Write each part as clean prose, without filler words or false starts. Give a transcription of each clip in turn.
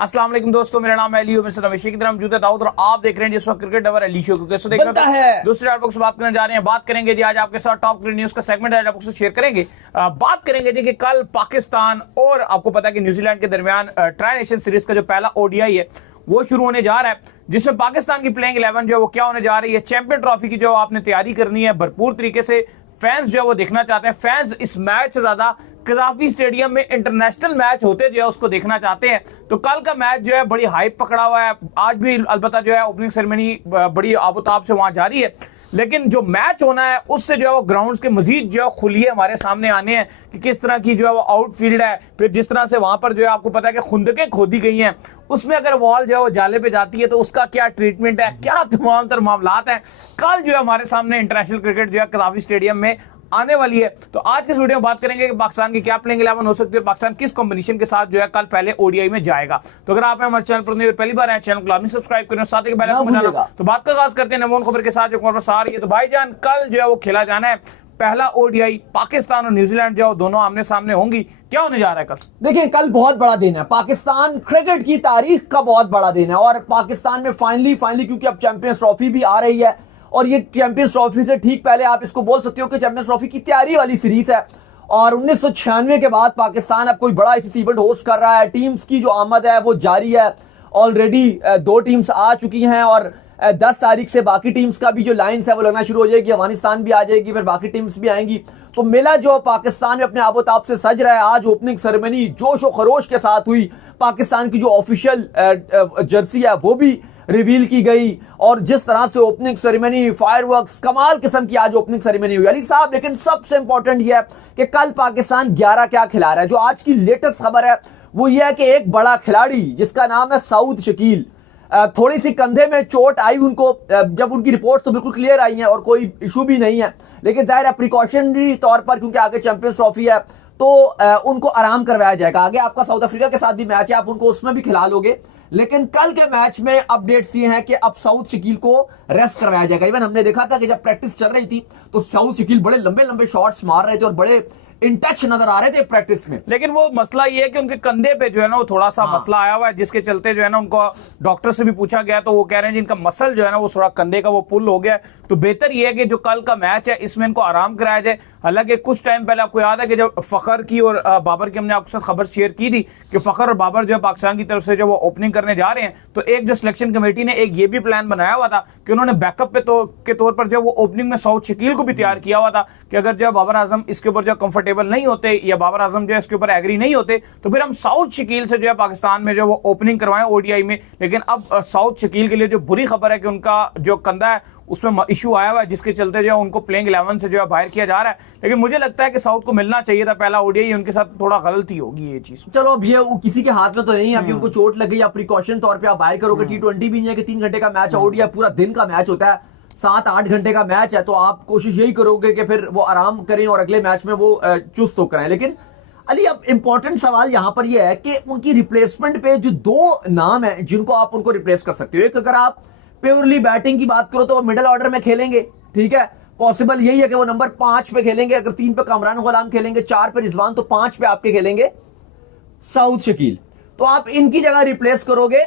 अस्सलाम वालेकुम दोस्तों, मेरा नाम है अली मिस्टर रमेश की तरह मौजूद है दाऊद और आप देख रहे हैं जिस वक्त क्रिकेट अवर अली शो को कैसे देख सकते हैं। दूसरे आउटबॉक्स बात करने जा रहे हैं, बात करेंगे जी आज आपके साथ टॉप क्रिकेट न्यूज का सेगमेंट है, आपको शेयर करेंगे। बात करेंगे जी कि कल पाकिस्तान और आपको पता है कि न्यूजीलैंड के दरमियान ट्राई नेशन सीरीज का जो पहला ओडीआई है वो शुरू होने जा रहा है, जिसमें पाकिस्तान की प्लेइंग 11 जो है वो क्या होने जा रही है। चैंपियन ट्रॉफी की जो आपने तैयारी करनी है भरपूर तरीके से, फैंस जो है वो देखना चाहते हैं। फैंस इस मैच से ज्यादा कज़ाफी स्टेडियम में इंटरनेशनल मैच होते जो है उसको देखना चाहते हैं। तो कल का मैच जो है बड़ी हाइप पकड़ा हुआ है। आज भी अलबत्ता जो है ओपनिंग सेरेमनी बड़ी आबोताब से वहां जारी है, लेकिन जो मैच होना है उससे जो है वो ग्राउंड्स के मजीद जो है खुलिए हमारे सामने आने हैं कि किस तरह की जो है वो आउटफील्ड है। फिर जिस तरह से वहां पर जो है आपको पता है कि खुंदकें खोदी गई हैं, उसमें अगर बॉल जो है वो जाले पे जाती है तो उसका क्या ट्रीटमेंट है, क्या तमाम तर मामलात हैं। कल जो है हमारे सामने इंटरनेशनल क्रिकेट जो है कज़ाफी स्टेडियम में आने वाली है। तो आज के इस वीडियो में बात करेंगे कि पाकिस्तान की क्या प्लेइंग 11 हो सकती है, पाकिस्तान किस कॉम्बिनेशन के साथ जो है कल पहले ओडीआई में जाएगा। तो अगर आप हमारे चैनल पर पहली बार आए, चैनल को लाजमी सब्सक्राइब करें, साथ ही बेल आइकन बजाना। तो बात का आगाज करते हैं नमोन खबर के साथ जो खबर आ रही है। तो भाईजान कल जो है वो खेला जाना है पहला ओडीआई, पाकिस्तान और न्यूजीलैंड जो दोनों आमने सामने होंगी। क्या होने जा रहा है कल? देखिए कल बहुत बड़ा दिन है, पाकिस्तान क्रिकेट की तारीख का बहुत बड़ा दिन है और पाकिस्तान में फाइनली क्योंकि अब चैंपियंस ट्रॉफी भी आ रही है और ये चैंपियंस ट्रॉफी से ठीक पहले आप इसको बोल सकते हो कि चैंपियंस ट्रॉफी की तैयारी वाली सीरीज है। और 1996 के बाद पाकिस्तान अब कोई बड़ा इवेंट होस्ट कर रहा है। टीम्स की जो आमद है वो जारी है, ऑलरेडी 2 टीम्स आ चुकी हैं और 10 तारीख से बाकी टीम्स का भी जो लाइन्स है वो लगना शुरू हो जाएगी। अफगानिस्तान भी आ जाएगी, फिर बाकी टीम्स भी आएंगी। तो मेला जो पाकिस्तान में अपने आबोताब से सज रहा है, आज ओपनिंग सेरेमनी जोश और खरोश के साथ हुई। पाकिस्तान की जो ऑफिशियल जर्सी है वो भी रिवील की गई और जिस तरह से ओपनिंग सेरेमनी, फायरवर्क्स, कमाल किस्म की आज ओपनिंग सेरेमनी हुई अली साहब। लेकिन सबसे इंपॉर्टेंट यह है कि कल पाकिस्तान 11 क्या खिला रहा है। जो आज की लेटेस्ट खबर है वो यह है कि एक बड़ा खिलाड़ी जिसका नाम है सऊद शकील, थोड़ी सी कंधे में चोट आई उनको, जब उनकी रिपोर्ट तो बिल्कुल क्लियर आई है और कोई इशू भी नहीं है, लेकिन जाहिर है प्रिकॉशनरी तौर पर क्योंकि आगे चैंपियंस ट्रॉफी है तो उनको आराम करवाया जाएगा। आगे आपका साउथ अफ्रीका के साथ भी मैच है, आप उनको उसमें भी खिला लोगे। लेकिन कल के मैच में अपडेट्स ये हैं कि अब सऊद शकील को रेस्ट करवाया जाएगा। इवन हमने देखा था कि जब प्रैक्टिस चल रही थी तो सऊद शकील बड़े लंबे लंबे शॉट्स मार रहे थे और बड़े इन टच नजर आ रहे थे प्रैक्टिस में। लेकिन वो मसला ये है कि उनके कंधे पे जो है ना वो थोड़ा सा मसला आया हुआ है, जिसके चलते जो है ना उनको डॉक्टर से भी पूछा गया तो वो कह रहे हैं जिनका मसल जो है ना वो थोड़ा कंधे का वो पुल हो गया। तो बेहतर ये है कि जो कल का मैच है इसमें इनको आराम कराया जाए। हालांकि कुछ टाइम पहले आपको याद है कि जब फखर की और बाबर की हमने आपके साथ खबर शेयर की थी कि फखर और बाबर जो है पाकिस्तान की तरफ से जो वो ओपनिंग करने जा रहे हैं, तो एक जो सिलेक्शन कमेटी ने एक ये भी प्लान बनाया हुआ था कि उन्होंने बैकअप के तौर पर जो वो ओपनिंग में सऊद शकील को भी तैयार किया हुआ था कि अगर जो बाबर आजम इसके ऊपर जो कंफर्टेबल नहीं होते या बाबर आजम जो है इसके ऊपर एग्री नहीं होते तो फिर हम सऊद शकील से जो है पाकिस्तान में जो वो ओपनिंग करवाएं ओडीआई में। लेकिन अब सऊद शकील के लिए जो बुरी खबर है कि उनका जो कंधा है उसमें इशू आया हुआ है, जिसके चलते जो है उनको प्लेइंग 11 से जो है बाहर किया जा रहा है। लेकिन मुझे लगता है कि साउथ को मिलना चाहिए था पहला ओडीआई, उनके साथ थोड़ा गलती होगी ये चीज। चलो अब ये किसी के हाथ में तो नहीं है, अभी उनको चोट लग गई, आप प्रिकॉशन तौर पे आप बाहर करोगे। T20 भी नहीं है कि 3 घंटे का मैच है, ओडीआई पूरा दिन का मैच होता है, 7-8 घंटे का मैच है। तो आप कोशिश यही करोगे कि फिर वो आराम करें और अगले मैच में वो चुस्त होकर आए। लेकिन अली अब इंपॉर्टेंट सवाल यहां पर यह है कि उनकी रिप्लेसमेंट पे जो 2 नाम है जिनको आप उनको रिप्लेस कर सकते हो। एक अगर आप प्योरली बैटिंग की बात करो तो वो मिडिल ऑर्डर में खेलेंगे, ठीक है, पॉसिबल यही है कि वो नंबर 5 पे खेलेंगे। अगर 3 पे कामरान गुलाम खेलेंगे, 4 पे रिजवान, तो 5 पे आपके खेलेंगे सऊद शकील। तो आप इनकी जगह रिप्लेस करोगे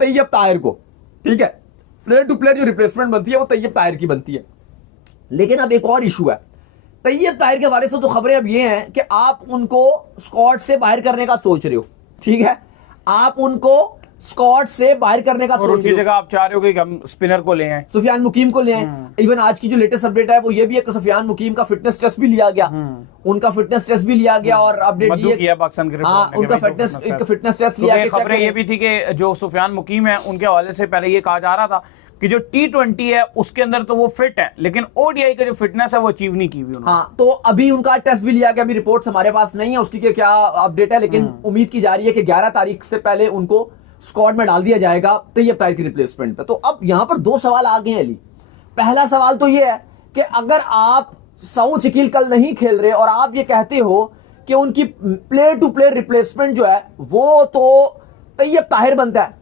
तैयब ताहिर को, ठीक है। प्लेयर टू प्लेयर जो रिप्लेसमेंट बनती है वो तैयब ताहिर की बनती है। लेकिन अब एक और इशू है तैयब ताहिर के बारे में। तो खबरें अब ये हैं कि आप उनको स्क्वाड से बाहर करने का सोच रहे हो, ठीक है, आप उनको स्क्वाड से बाहर करने का सोच रहे हो। जगह आप चाह रहे हो कि हम स्पिनर को ले आए, सुफियान मुकीम को ले आए। इवन आज की जो लेटेस्ट अपडेट है वो ये भी है कि सुफियान मुकीम का फिटनेस टेस्ट भी लिया गया, उनका फिटनेस टेस्ट भी लिया गया और अपडेट ये किया पाकिस्तान के उनका फिटनेस टेस्ट लिया गया। खबरें ये भी थी कि जो सुफियान मुकीम है उनके हवाले से पहले ये कहा जा रहा था कि जो T20 है उसके अंदर तो वो फिट है, लेकिन ओडीआई का जो फिटनेस है वो अचीव नहीं की हुई। हाँ, तो अभी उनका टेस्ट भी लिया गया, अभी रिपोर्ट्स हमारे पास नहीं है उसकी कि क्या अपडेट है, लेकिन उम्मीद की जा रही है कि 11 तारीख से पहले उनको स्क्वाड में डाल दिया जाएगा तैयब ताहिर की रिप्लेसमेंट पे। तो अब यहां पर 2 सवाल आ गए हैं अली। पहला सवाल तो यह है कि अगर आप सऊद शकील कल नहीं खेल रहे और आप ये कहते हो कि उनकी प्लेयर टू प्लेयर रिप्लेसमेंट जो है वो तो तैयब ताहिर बनता है,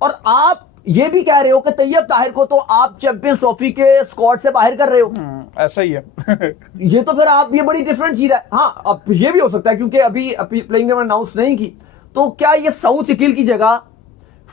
और आप ये भी कह रहे हो कि तैयब ताहिर को तो आप चैंपियंस ट्रॉफी के स्क्वाड से बाहर कर रहे हो, ऐसा ही है। ये तो फिर आप ये बड़ी डिफरेंट चीज है। हाँ, अब ये भी हो सकता है क्योंकि अभी प्लेइंग अनाउंस नहीं की, तो क्या ये सऊद शकील की जगह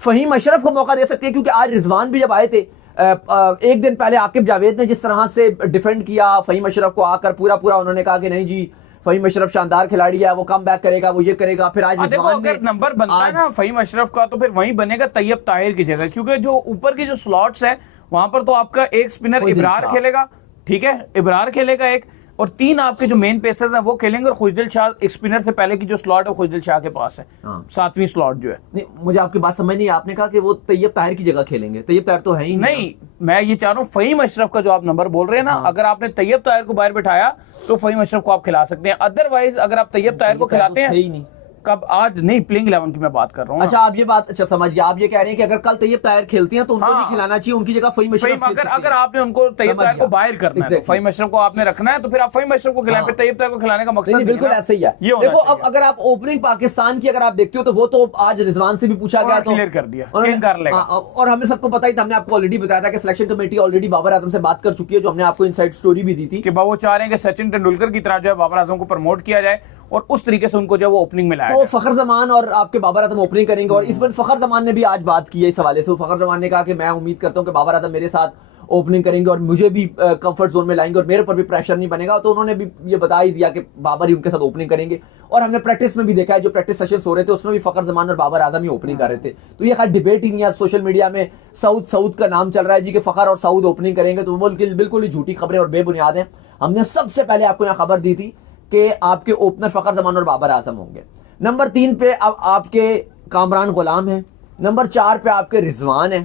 फहीम अशरफ को मौका दे सकती है, क्योंकि आज रिजवान भी जब आए थे एक दिन पहले आकिब जावेद ने जिस तरह से डिफेंड किया फहीम अशरफ को, आकर पूरा उन्होंने कहा कि नहीं जी फहीम अशरफ शानदार खिलाड़ी है, वो कम बैक करेगा, वो ये करेगा। फिर आज देखो अगर नंबर बनता है ना फहीम अशरफ का, तो फिर वहीं बनेगा तैयब ताहिर की जगह, क्योंकि जो ऊपर की जो स्लॉट्स है वहां पर तो आपका एक स्पिनर इब्रार खेलेगा, ठीक है, इब्रार खेलेगा एक, और 3 आपके जो मेन पेसर्स हैं वो खेलेंगे, और खुशदिल शाह एक स्पिनर से पहले की जो स्लॉट है खुशदिल शाह के पास है, 7वीं स्लॉट जो है। नहीं, मुझे आपकी बात समझ नहीं, आपने कहा कि वो तैयब ताहिर की जगह खेलेंगे, तैयब ताहिर तो है ही नहीं। मैं ये चाह रहा हूँ फहीम अशरफ का जो आप नंबर बोल रहे हैं ना, अगर आपने तैयब ताहिर को बाहर बिठाया तो फहीम अशरफ को आप खिला सकते हैं, अदरवाइज अगर आप तैयब ताहिर को खिलाते हैं कब, आज नहीं, प्लेइंग 11 की मैं बात कर रहा हूँ। अच्छा, आप ये बात अच्छा समझ गया, आप ये कह रहे हैं कि अगर कल तैयब ताहिर खेलते हैं तो उनको भी खिलाना चाहिए, उनकी जगह फहीम अशरफ। अगर आपने उनको तैयब ताहिर को बाहर करना है, फहीम अशरफ को आपने रखना है, तो फिर आप फहीम अशरफ को खिलाएं, फिर तैयब ताहिर को खिलाने का मकसद बिल्कुल ऐसा ही है। देखो अब अगर आप ओपनिंग पाकिस्तान की अगर आप देखते हो तो वो तो आज रिजवान से भी पूछा गया, तो क्लियर कर दिया, और हमें सबको पता ही था, हमने आपको ऑलरेडी बताया था कि selection committee already Babar Azam से बात कर चुकी है, जो हमने आपको इनसाइड स्टोरी भी दी थी कि वो चाह रहे हैं कि सचिन तेंदुलकर की तरह जो है बाबर आजम को प्रमोट किया जाए और उस तरीके से उनको जो वो ओपनिंग में लाया। तो फखर जमान और आपके बाबर आजम ओपनिंग करेंगे, और इस बार फखर जमान ने भी आज बात की है इस हवाले से। फखर जमान ने कहा कि मैं उम्मीद करता हूं कि बाबर आजम मेरे साथ ओपनिंग करेंगे और मुझे भी कंफर्ट जोन में लाएंगे और मेरे पर भी प्रेशर नहीं बनेगा, तो उन्होंने भी ये बता ही दिया कि बाबर ही उनके साथ ओपनिंग करेंगे। और हमने प्रैक्टिस में भी देखा है, जो प्रैक्टिस सेशंस हो रहे थे उसमें भी फखर जमान और बाबर आजम ही ओपनिंग कर रहे थे। तो ये खाली डिबेट ही नहीं है, सोशल मीडिया में सऊद का नाम चल रहा है जी कि फखर और सऊद ओपनिंग करेंगे, तो वो बिल्कुल ही झूठी खबरें और बेबुनियाद है। हमने सबसे पहले आपको यहाँ खबर दी थी कि आपके ओपनर फखर जमान और बाबर आजम होंगे। नंबर 3 पे अब आपके कामरान गुलाम है, नंबर 4 पे आपके रिजवान है,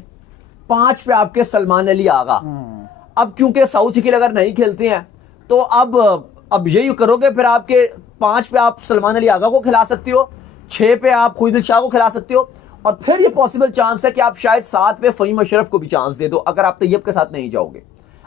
5 पे आपके सलमान अली आगा। अब क्योंकि सऊद शकील अगर नहीं खेलते हैं तो अब यही करोगे, फिर आपके 5 पे आप सलमान अली आगा को खिला सकते हो, 6 पे आप खुशदिल शाह को खिला सकते हो, और फिर ये पॉसिबल चांस है कि आप शायद 7 पे फहीम अशरफ को भी चांस दे दो, अगर आप तैयब के साथ नहीं जाओगे।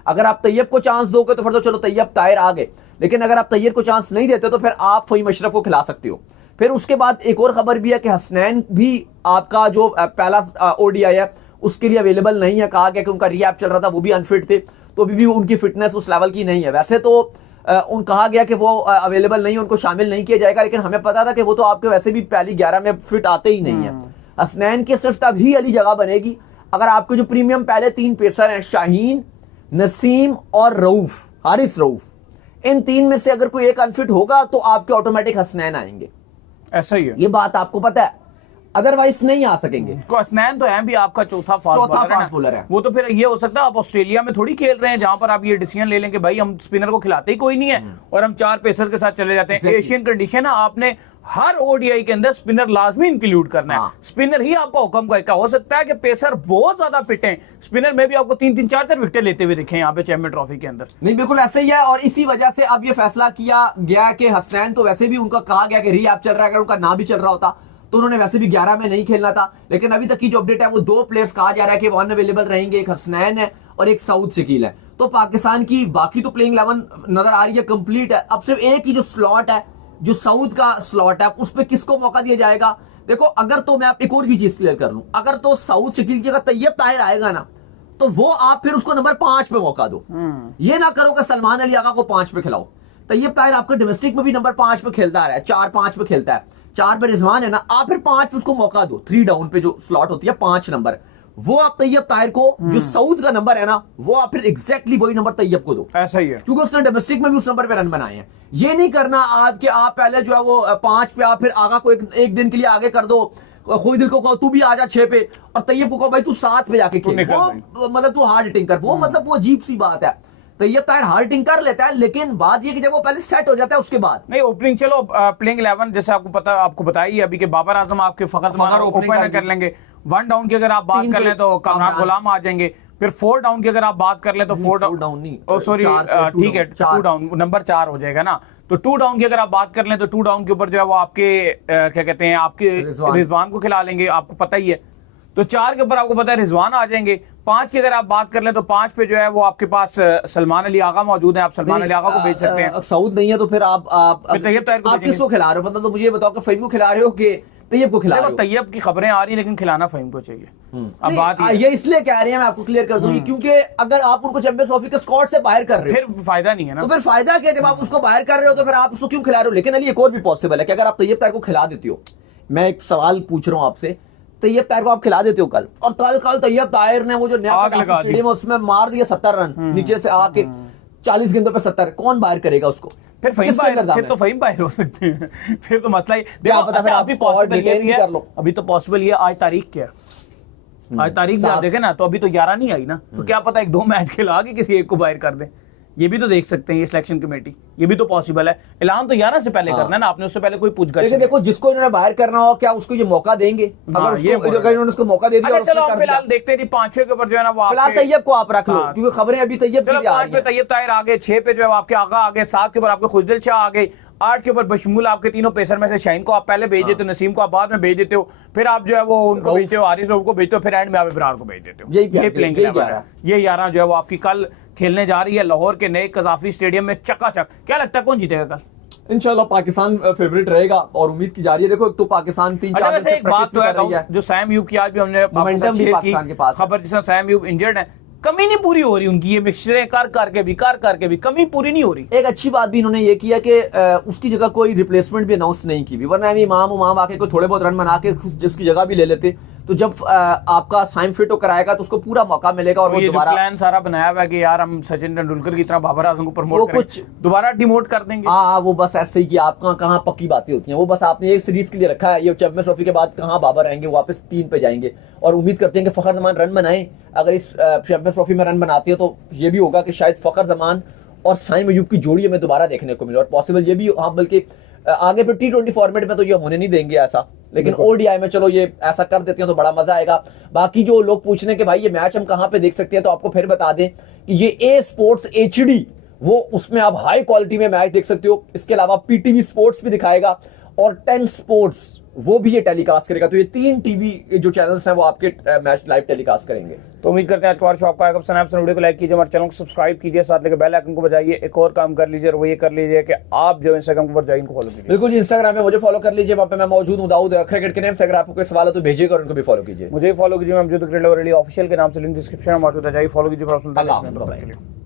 अगर आप तैयब को चांस दोगे तो फिर तो चलो तैयब ताहिर आ गए, लेकिन अगर आप तैयब को चांस नहीं देते तो फिर आप फहीम अशरफ को खिला सकते हो। फिर उसके बाद एक और खबर भी है कि हसनैन भी आपका जो पहला ओडीआई है उसके लिए अवेलेबल नहीं है, कहा गया कि उनका रिहैब चल रहा था, वो भी अनफिट थे, तो अभी भी उनकी फिटनेस उस लेवल की नहीं है। वैसे तो उन कहा गया कि वो अवेलेबल नहीं है, उनको शामिल नहीं किया जाएगा, लेकिन हमें पता था कि वो तो आपके वैसे भी पहली 11 में फिट आते ही नहीं है। हसनैन की सिर्फ तभी अली जगह बनेगी अगर आपके जो प्रीमियम पहले 3 पेसर हैं, शाहीन, नसीम और रऊफ, हारिस रऊफ, इन 3 में से अगर कोई एक अनफिट होगा तो आपके ऑटोमेटिक हसनैन आएंगे। ऐसा ही है, ये बात आपको पता है, अदरवाइज नहीं आ सकेंगे। हसनैन तो है भी आपका चौथा फास्ट बॉलर है, वो तो फिर ये हो सकता है आप ऑस्ट्रेलिया में थोड़ी खेल रहे हैं जहां पर आप ये डिसीजन ले लें कि भाई हम स्पिनर को खिलाते ही कोई नहीं है और हम 4 पेसर के साथ चले जाते हैं। एशियन कंडीशन है, आपने हर ओडीआई के अंदर स्पिनर लाजमी इंक्लूड करना है। स्पिनर ही आपका हुक्म का हो सकता है कि पेसर बहुत ज्यादा फिट हैं, स्पिनर में भी आपको 3-3, 4-4 विकेट लेते हुए दिखे यहाँ पे चैंपियन ट्रॉफी के अंदर। नहीं, बिल्कुल ऐसे ही है, और इसी वजह से अब ये फैसला किया गया कि हसनैन तो वैसे भी उनका कहा गया कि रिहैब चल रहा है, अगर उनका ना भी चल रहा होता तो उन्होंने वैसे भी 11 में नहीं खेलना था, लेकिन अभी तक की जो अपडेट है वो 2 प्लेयर्स कहा जा रहा है कि वो अनअवेलेबल रहेंगे, एक हसनैन है और एक सऊद शकील है। तो पाकिस्तान की बाकी तो प्लेइंग 11 नजर आ रही है, कंप्लीट है। अब सिर्फ एक ही जो स्लॉट है, जो सऊद का स्लॉट है, उस पर किसको मौका दिया जाएगा। देखो, अगर तो मैं आप एक और भी चीज क्लियर कर लूं, अगर तो सऊद शकील की जगह तैयब ताहिर आएगा ना, तो वो आप फिर उसको नंबर 5 पे मौका दो। ये ना करो कि सलमान अली आगा को 5 पे खिलाओ। तैयब ताहिर आपका डोमेस्टिक में भी नंबर 5 पे खेलता रहा है, 4-5 पे खेलता है, 4 पे रिजवान है ना, आप फिर 5 पे उसको मौका दो। 3 डाउन पे जो स्लॉट होती है 5 नंबर, वो आप तैयब ताहिर को, जो सऊद का नंबर है ना, वो आप फिर एग्जैक्टली वही नंबर तैयब को दो। ऐसा ही है, क्योंकि उसने डोमेस्टिक में भी उस नंबर पे रन बनाए हैं। ये नहीं करना आपके, आप पहले जो है वो 5 पे आप फिर आगा को एक दिन के लिए आगे कर दो, खुशदिल को कहो तू भी आ जा 6 पे, और तैयब को कहो भाई तू 7 पे जाके खेल, मतलब तू हार्ड हिटिंग कर, वो मतलब वो अजीब सी बात है। तैयब ताहिर हार्ड हिटिंग कर लेता है, लेकिन बात ये कि जब वो पहले सेट हो जाता है उसके बाद नहीं। ओपनिंग चलो प्लेइंग 11 जैसे आपको बताइए अभी कि बाबर आजम आपके फखर ओपन कर लेंगे। 1 डाउन की अगर आप बात कर लें तो कामरान गुलाम आ जाएंगे। फिर 4 डाउन की अगर आप बात कर लें तो 4 डाउन नहीं, सॉरी ठीक है, 2 डाउन नंबर 4 हो जाएगा ना। तो 2 डाउन की अगर आप बात कर लें तो 2 डाउन के ऊपर जो है वो आपके क्या कहते हैं, आपके रिजवान को खिला लेंगे, आपको पता ही है। तो 4 के ऊपर आपको पता है रिजवान आ जाएंगे। 5 की अगर आप बात कर लें तो 5 पे जो है वो आपके पास सलमान अली आगा मौजूद है, आप सलमान अली आगा को भेज सकते हैं। सऊद नहीं है तो फिर आप किसको खिला रहे हो, मतलब तो मुझे बताओ कि फहीम को खिला रहे हो कि तैयब को खिला रहे हो। तैयब की खबरें आ रही है, लेकिन खिलाना फहीम को चाहिए। अब बात ये इसलिए कह रहे हैं, मैं आपको क्लियर कर दूं, क्योंकि अगर आप उनको चैंपियंस ट्रॉफी के स्क्वाड से बाहर कर रहे हो फिर फायदा नहीं है ना। तो फिर फायदा क्या, जब आप उसको बाहर कर रहे हो तो फिर आप उसको क्यों खिला रहे हो। लेकिन अली एक और भी पॉसिबल है कि अगर आप तैयब ताहिर को खिला देते हो, मैं एक सवाल पूछ रहा हूं आपसे, तैयब ताहिर को आप खिला देते हो कल, और कल तैयब ताहिर ने वो जो नया आग लगा दी। स्टेडियम है उसमें मार दिया 70 रन नीचे से आके, 40 गेंदों पे 70, कौन बाहर करेगा उसको? फिर फहीम किसके अंदर बाहर, दम फिर है? तो फहीम बाहर हो सकते हैं। फिर तो मसला ही क्या पता, फिर आप अभी squad पॉसिबल ये retain भी भी है, कर लो। अभी तो पॉसिबल ये, आज तारीख क्या है? आज तारीख भी आप 7 देखें ना, तो अभी तो 11 नहीं आई ना, तो क्या पता 1-2 मैच खिला के किसी एक को बाहर कर दें। ये भी तो देख सकते हैं ये सिलेक्शन कमेटी, ये भी तो पॉसिबल है। ऐलान तो 11 से पहले करना है ना, आपने उससे पहले कोई पूछगछ लेकिन देखो जिसको इन्होंने बाहर करना हो, क्या उसको ये मौका देंगे? अगर ये उसको, अगर इन्होंने उसको मौका दे दिया और अच्छा, चलो उसने आप कर दिया, फिलहाल देखते हैं जी 5-6 के ऊपर जो है ना वो फिलहाल आपके- तैयब को आप रख लो, हाँ। क्योंकि खबरें अभी तैयब चलो की जा 5 रही पे हैं। तैयब ताहिर आ गए, 6 पे जो है आपके आगा आ गए, 7 के ऊपर आपके खुजदिल शाह आ गए, 8 के ऊपर बशमूल आपके तीनों पेसर में से शाहीन को आप पहले भेज देते हो, नसीम को आप बाद में भेज देते हो, फिर आप जो है वो उनको भेजते हो, हारिस रऊफ को भेजते हो, फिर एंड में आप इब्रार को भेज देते हो। यही प्लेइंग यही 11 है। ये 11 जो है वो आपकी कल खेलने जा रही है लाहौर के नए कजाफी स्टेडियम में चकाचक। क्या लगता है कौन जीतेगा कल? इंशाल्लाह पाकिस्तान फेवरेट रहेगा और उम्मीद की जा रही है। देखो एक तो पाकिस्तान 3-4 अच्छा दिन वैसे से एक बात प्रैक्टिस तो भी है कर रही है। जो सैम यूब की आज भी हमने आपके मोमेंटम साथ भी शेयर पाकिस्तान के पास है। खबर जिसमें सैम यूब इंजर्ड है, कमी नहीं पूरी हो रही उनकी, ये मिक्सचरें कर करके भी कमी पूरी नहीं हो रही। एक अच्छी बात भी इन्होंने ये किया कि उसकी जगह कोई रिप्लेसमेंट भी अनाउंस नहीं की, वरना इमाम आके कोई थोड़े बहुत रन बना के जिसकी जगह भी ले लेते, तो जब आपका साइम फिट हो कराएगा तो उसको पूरा मौका मिलेगा और वो ये जो दोबारा प्लान सारा बनाया हुआ है कि यार हम सचिन तेंदुलकर की तरह बाबर आजम को वो प्रमोट कुछ- करेंगे, दोबारा डिमोट कर देंगे। हाँ वो बस ऐसे ही कि आप कहाँ पक्की बातें होती हैं, वो बस आपने एक सीरीज के लिए रखा है, ये चैंपियंस ट्रॉफी के बाद कहाँ बाबर आएंगे, वापस 3 पे जाएंगे और उम्मीद करते हैं कि फखर जमान रन बनाए। अगर इस चैंपियंस ट्रॉफी में रन बनाते हो तो ये भी होगा कि शायद फखर जमान और साइम अयूब की जोड़ी हमें दोबारा देखने को मिले, और पॉसिबल ये भी, हाँ बल्कि आगे फिर T20 फॉर्मेट में तो ये होने नहीं देंगे ऐसा, लेकिन ओडीआई में चलो ये ऐसा कर देते हैं तो बड़ा मजा आएगा। बाकी जो लोग पूछ रहे हैं कि भाई ये मैच हम कहाँ पे देख सकते हैं, तो आपको फिर बता दें कि ये ए स्पोर्ट्स HD, वो उसमें आप हाई क्वालिटी में मैच देख सकते हो। इसके अलावा PTV स्पोर्ट्स भी दिखाएगा और 10 स्पोर्ट्स वो भी ये टेलीकास्ट करेगा। तो ये 3 टीवी जो चैनल्स हैं वो आपके मैच लाइव टेलीकास्ट करेंगे। तो उम्मीद करते हैं आज का हमारा शो आपको आएगा पसंद। वीडियो को लाइक कीजिए, हमारे चैनल को सब्सक्राइब कीजिए, साथ लेकर बेल आइकन को बजाइए। एक और काम कर लीजिए और वो ये कर लीजिए कि आप जो इंस्टाग्राम पर जाइए इनको फॉलो कीजिए। बिल्कुल जी, इंस्टाग्राम पे मुझे फॉलो कर लीजिए, वहाँ पे मैं मौजूद हूँ दाऊद क्रिकेट के नाम से। अगर आपको कोई सवाल है तो भेजिएगा और उनको भी फॉलो कीजिए। मुझे फॉलो कीजिए, मैं ऑफिशियल के नाम से लिंक डिस्क्रिप्शन में मौजूद है, जाइए फॉलो कीजिए। अल्लाह हाफ़िज़।